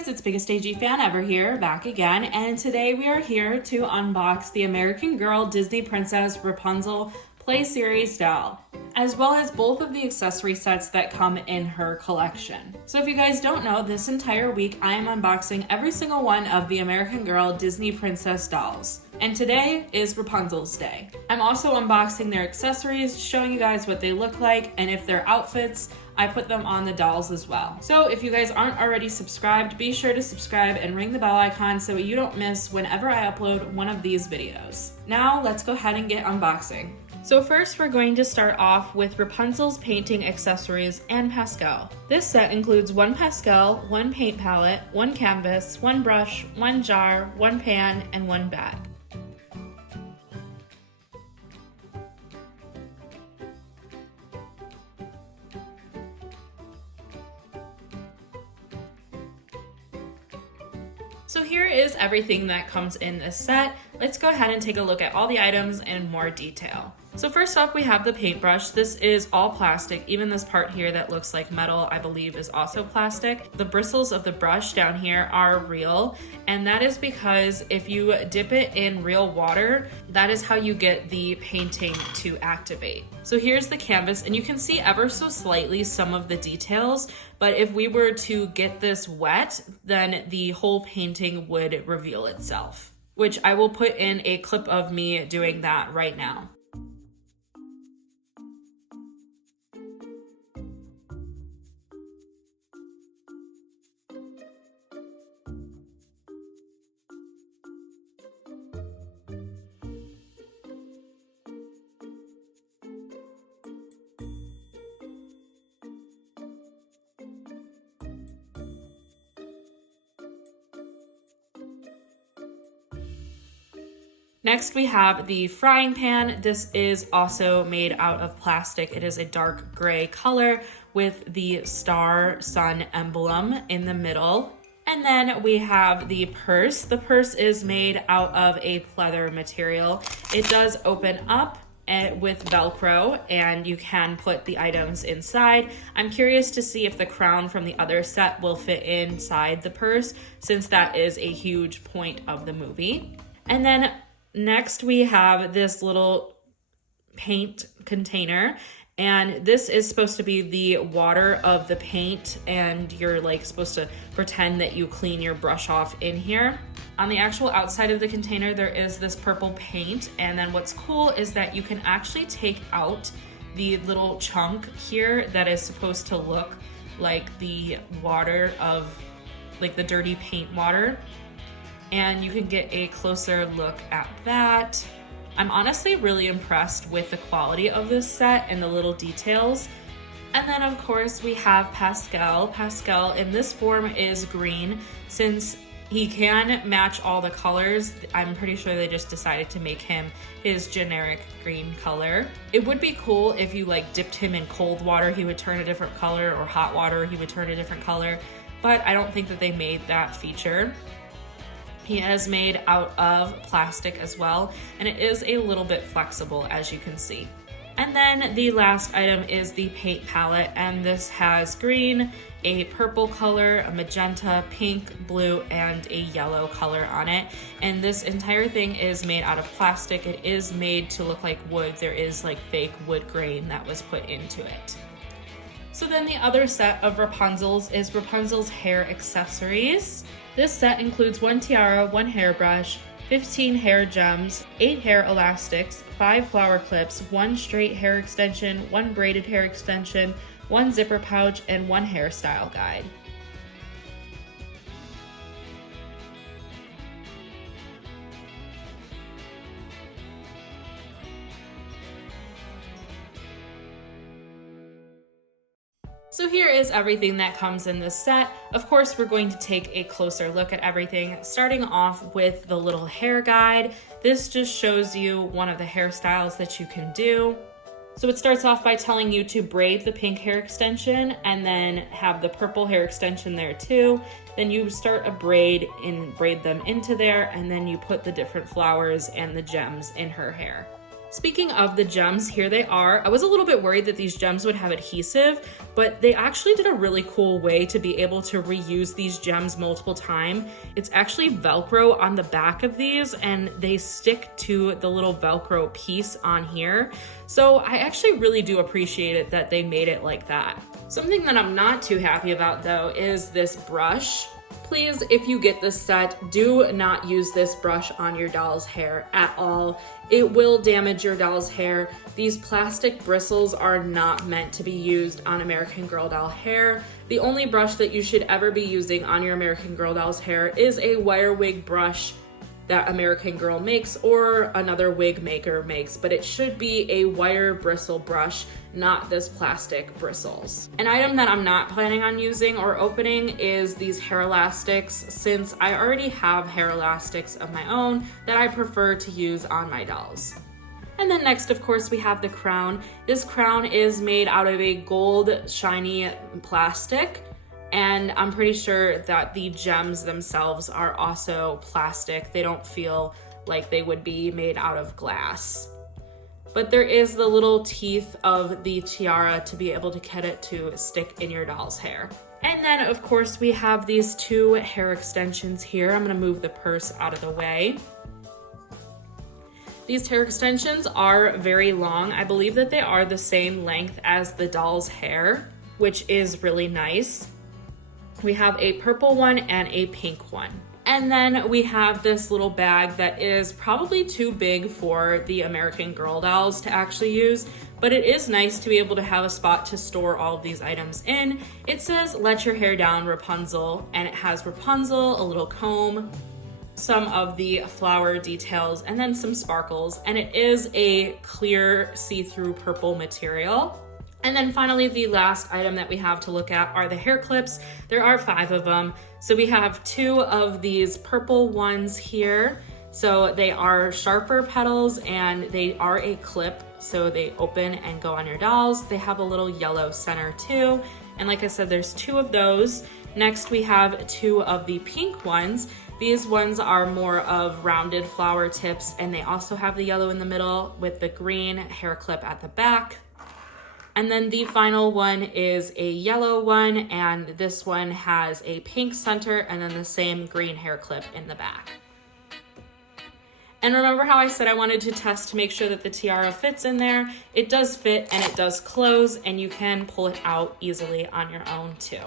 guys, it's BiggestAGFanEVer here, back again, and today we are here to unbox the American Girl Disney Princess Rapunzel Play Series doll, as well as both of the accessory sets that come in her collection. So if you guys don't know, this entire week I am unboxing every single one of the American Girl Disney Princess dolls. And today is Rapunzel's day. I'm also unboxing their accessories, showing you guys what they look like, and if they're outfits, I put them on the dolls as well. So if you guys aren't already subscribed, be sure to subscribe and ring the bell icon so you don't miss whenever I upload one of these videos. Now let's go ahead and get unboxing. So first we're going to start off with Rapunzel's painting accessories and pastel. This set includes one pastel, one paint palette, one canvas, one brush, one jar, one pan, and one bag. So here is everything that comes in this set. Let's go ahead and take a look at all the items in more detail. So first off, we have the paintbrush. This is all plastic. Even this part here that looks like metal, I believe, is also plastic. The bristles of the brush down here are real, and that is because if you dip it in real water, that is how you get the painting to activate. So here's the canvas, and you can see ever so slightly some of the details, but if we were to get this wet, then the whole painting would reveal itself, which I will put in a clip of me doing that right now. Next, we have the frying pan. This is also made out of plastic. It is a dark gray color with the star sun emblem in the middle. And then we have the purse. The purse is made out of a pleather material. It does open up with Velcro, and you can put the items inside. I'm curious to see if the crown from the other set will fit inside the purse, since that is a huge point of the movie. And then next, we have this little paint container, and this is supposed to be the water of the paint, and you're like supposed to pretend that you clean your brush off in here. On the actual outside of the container, there is this purple paint, and then what's cool is that you can actually take out the little chunk here that is supposed to look like the water of, like the dirty paint water. And you can get a closer look at that. I'm honestly really impressed with the quality of this set and the little details. And then of course we have Pascal. Pascal in this form is green. Since he can match all the colors, I'm pretty sure they just decided to make him his generic green color. It would be cool if you like dipped him in cold water, he would turn a different color, or hot water, he would turn a different color, but I don't think that they made that feature. He is made out of plastic as well, and it is a little bit flexible, as you can see. And then the last item is the paint palette, and this has green, a purple color, a magenta, pink, blue, and a yellow color on it. And this entire thing is made out of plastic. It is made to look like wood. There is like fake wood grain that was put into it. So then the other set of Rapunzel's is Rapunzel's hair accessories. This set includes one tiara, one hairbrush, 15 hair gems, 8 hair elastics, 5 flower clips, 1 straight hair extension, 1 braided hair extension, 1 zipper pouch, and 1 hairstyle guide. So here is everything that comes in this set. Of course, we're going to take a closer look at everything, starting off with the little hair guide. This just shows you one of the hairstyles that you can do. So it starts off by telling you to braid the pink hair extension and then have the purple hair extension there too. Then you start a braid and braid them into there, and then you put the different flowers and the gems in her hair. Speaking of the gems, here they are. I was a little bit worried that these gems would have adhesive, but they actually did a really cool way to be able to reuse these gems multiple times. It's actually Velcro on the back of these, and they stick to the little Velcro piece on here. So I actually really do appreciate it that they made it like that. Something that I'm not too happy about though is this brush. Please, if you get this set, do not use this brush on your doll's hair at all. It will damage your doll's hair. These plastic bristles are not meant to be used on American Girl doll hair. The only brush that you should ever be using on your American Girl doll's hair is a wire wig brush that American Girl makes or another wig maker makes, but it should be a wire bristle brush, not this plastic bristles. An item that I'm not planning on using or opening is these hair elastics, since I already have hair elastics of my own that I prefer to use on my dolls. And then next, of course, we have the crown. This crown is made out of a gold shiny plastic, and I'm pretty sure that the gems themselves are also plastic. They don't feel like they would be made out of glass. But there is the little teeth of the tiara to be able to get it to stick in your doll's hair. And then, of course, we have these two hair extensions here. I'm gonna move the purse out of the way. These hair extensions are very long. I believe that they are the same length as the doll's hair, which is really nice. We have a purple one and a pink one. And then we have this little bag that is probably too big for the American Girl dolls to actually use, but it is nice to be able to have a spot to store all of these items in. It says, "Let your hair down, Rapunzel," and it has Rapunzel, a little comb, some of the flower details, and then some sparkles, and it is a clear see-through purple material. And then finally, the last item that we have to look at are the hair clips. There are 5 of them. So we have 2 of these purple ones here. So they are sharper petals and they are a clip. So they open and go on your dolls. They have a little yellow center too. And like I said, there's 2 of those. Next, we have 2 of the pink ones. These ones are more of rounded flower tips, and they also have the yellow in the middle with the green hair clip at the back. And then the final one is a yellow one, and this one has a pink center and then the same green hair clip in the back. And remember how I said I wanted to test to make sure that the tiara fits in there? It does fit and it does close, and you can pull it out easily on your own too.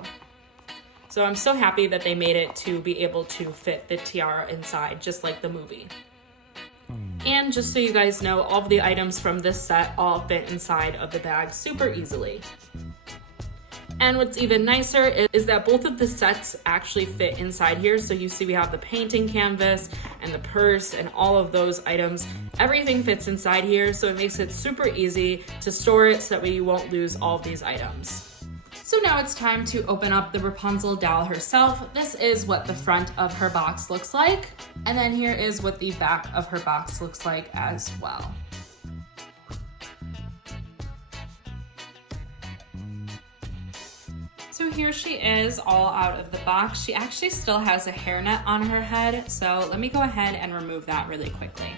So I'm so happy that they made it to be able to fit the tiara inside, just like the movie. And just so you guys know, all of the items from this set all fit inside of the bag super easily. And what's even nicer is that both of the sets actually fit inside here. So you see we have the painting canvas and the purse and all of those items. Everything fits inside here, so it makes it super easy to store it so that way you won't lose all of these items. So now it's time to open up the Rapunzel doll herself. This is what the front of her box looks like. And then here is what the back of her box looks like as well. So here she is all out of the box. She actually still has a hairnet on her head. So let me go ahead and remove that really quickly.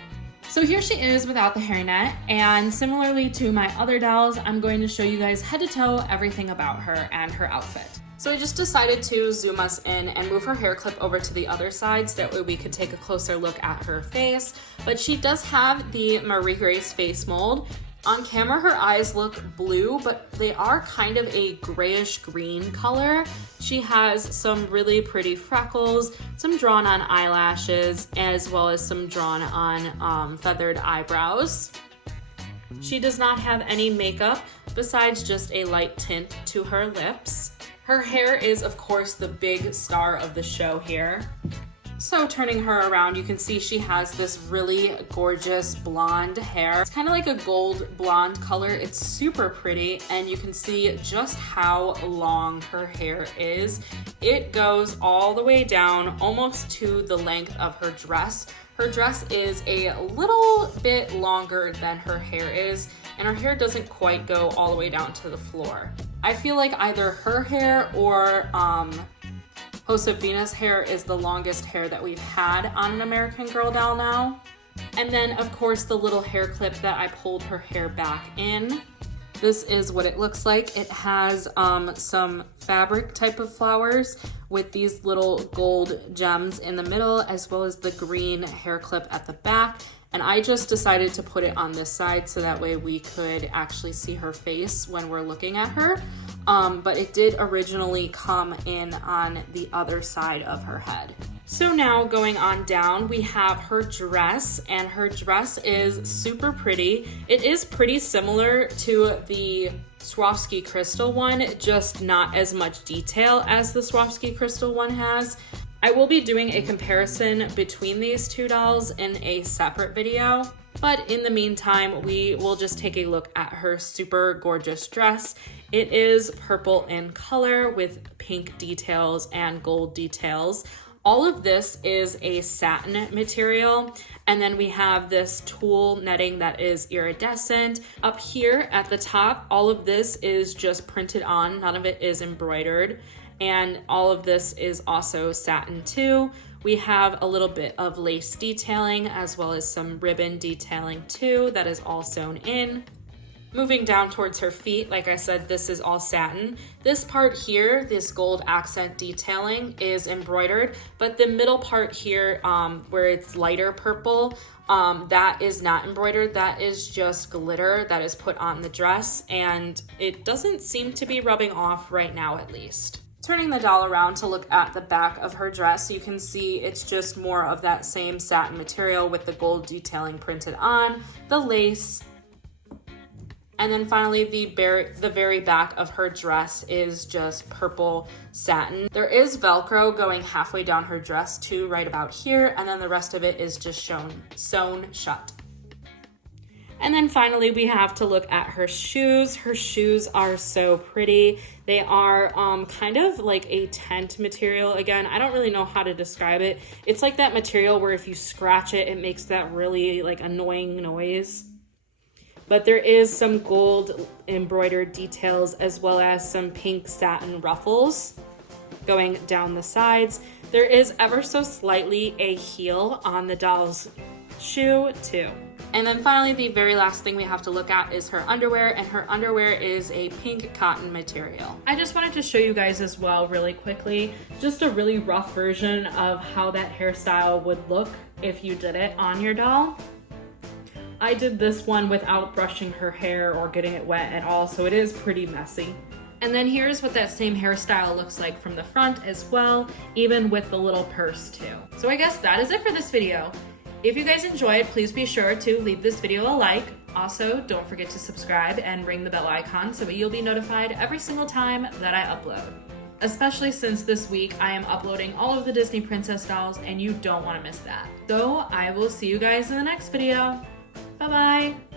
So here she is without the hairnet, and similarly to my other dolls, I'm going to show you guys head to toe everything about her and her outfit. So I just decided to zoom us in and move her hair clip over to the other side so that way we could take a closer look at her face. But she does have the Marie Grace face mold. On camera, her eyes look blue, but they are kind of a grayish green color. She has some really pretty freckles, some drawn on eyelashes, as well as some drawn on feathered eyebrows. She does not have any makeup besides just a light tint to her lips. Her hair is, of course, the big star of the show here. So turning her around, you can see she has this really gorgeous blonde hair. It's kind of like a gold blonde color. It's super pretty, and you can see just how long her hair is. It goes all the way down almost to the length of her dress. Her dress is a little bit longer than her hair is, and her hair doesn't quite go all the way down to the floor. I feel like either her hair or Josefina's hair is the longest hair that we've had on an American Girl doll now. And then of course the little hair clip that I pulled her hair back in. This is what it looks like. It has some fabric type of flowers with these little gold gems in the middle, as well as the green hair clip at the back. And I just decided to put it on this side so that way we could actually see her face when we're looking at her. But it did originally come in on the other side of her head. So now going on down, we have her dress, and her dress is super pretty. It is pretty similar to the Swarovski crystal one, just not as much detail as the Swarovski crystal one has. I will be doing a comparison between these two dolls in a separate video, but in the meantime, we will just take a look at her super gorgeous dress. It is purple in color with pink details and gold details. All of this is a satin material, and then we have this tulle netting that is iridescent. Up here at the top, all of this is just printed on, none of it is embroidered, and all of this is also satin too. We have a little bit of lace detailing as well as some ribbon detailing too that is all sewn in. Moving down towards her feet, like I said, this is all satin. This part here, this gold accent detailing, is embroidered, but the middle part here, where it's lighter purple, that is not embroidered. That is just glitter that is put on the dress, and it doesn't seem to be rubbing off right now at least. Turning the doll around to look at the back of her dress, you can see it's just more of that same satin material with the gold detailing printed on, the lace. And then finally, the very back of her dress is just purple satin. There is Velcro going halfway down her dress too, right about here, and then the rest of it is just sewn shut. And then finally, we have to look at her shoes. Her shoes are so pretty. They are kind of like a tent material. Again, I don't really know how to describe it. It's like that material where if you scratch it, it makes that really like annoying noise. But there is some gold embroidered details as well as some pink satin ruffles going down the sides. There is ever so slightly a heel on the doll's shoe too. And then finally, the very last thing we have to look at is her underwear, and her underwear is a pink cotton material. I just wanted to show you guys as well really quickly, just a really rough version of how that hairstyle would look if you did it on your doll. I did this one without brushing her hair or getting it wet at all, so it is pretty messy. And then here's what that same hairstyle looks like from the front as well, even with the little purse too. So I guess that is it for this video. If you guys enjoyed, please be sure to leave this video a like. Also, don't forget to subscribe and ring the bell icon so that you'll be notified every single time that I upload. Especially since this week I am uploading all of the Disney Princess dolls and you don't want to miss that. So I will see you guys in the next video. Bye-bye.